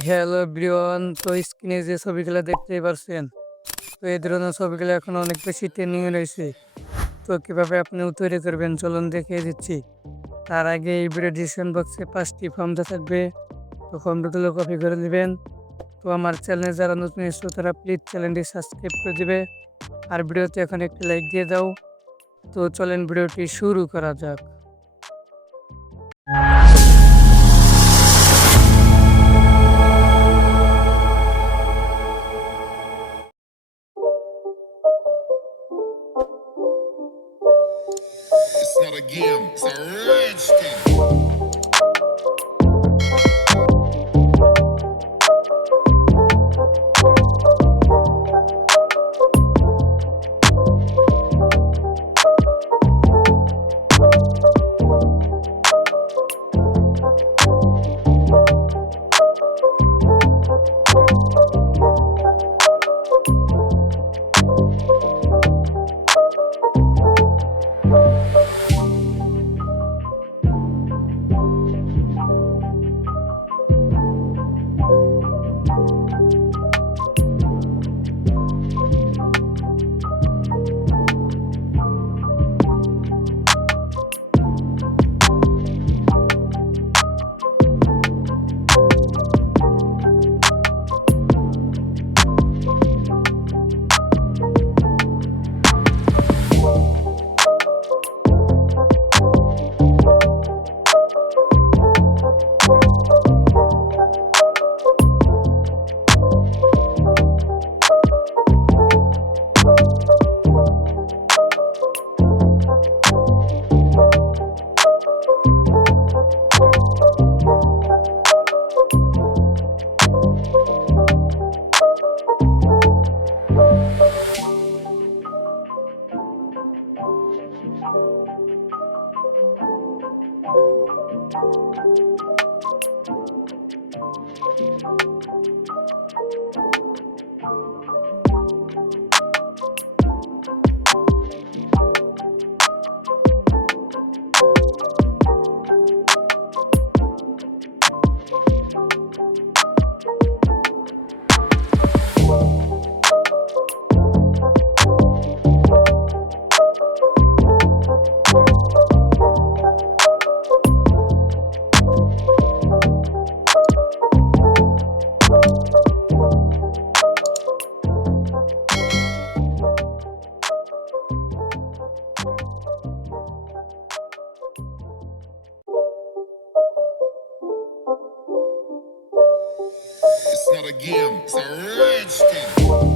Hello everyone, তো স্ক্রিনে যে ছবিগুলো দেখতেই পারছেন, তো এই ধরনের ছবিগুলো এখন অনেক বেশি ট্রেন্ডিংয়ে রয়েছে। তো কিভাবে আপনি তৈরি করবেন চলুন দেখিয়ে দিচ্ছি। তার আগে এই ভিডিও ডিসক্রিপশন বক্সে 5টি ফর্ম দেওয়া থাকবে, তো ফর্ম দুটো কপি করে দিবেন। তো আমার চ্যানেলে যারা নতুন এসেছো তারা প্লিজ চ্যানেলটি সাবস্ক্রাইব করে দিবে, আর ভিডিওতে এখন একটি লাইক দিয়ে দাও। তো চলেন ভিডিওটি শুরু করা যাক। It's not a game, it's a rich thing. It's not a game, it's a rich thing.